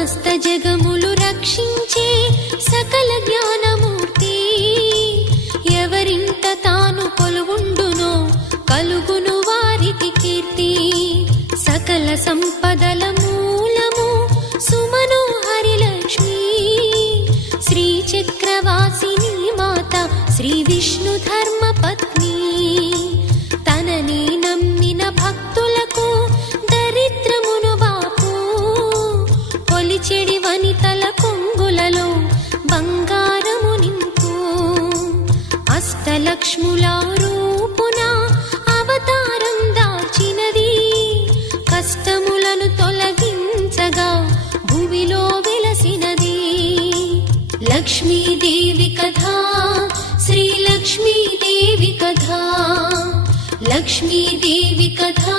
సమస్త జగములు రక్షించే సకల జ్ఞానమూర్తి ఎవరింట తాను కొలువుండునో కలుగును వారికి కీర్తి సకల సంపదల మూలము సుమనోహరి లక్ష్మి శ్రీ చక్రవాసిని మాత శ్రీ విష్ణు ధర్మ పత్ని తనని నమ్మిన భక్తులకు దరిద్రమును బాపు కొలిచెడి వనితల కొంగులలో బంగారము నింపు అష్టలక్ష్ముల రూపున అవతారం దాల్చినది కష్టములను తొలగించగా భూమిలో వెలసినది లక్ష్మీదేవి కథా శ్రీ లక్ష్మీదేవి కథా లక్ష్మీదేవి కథా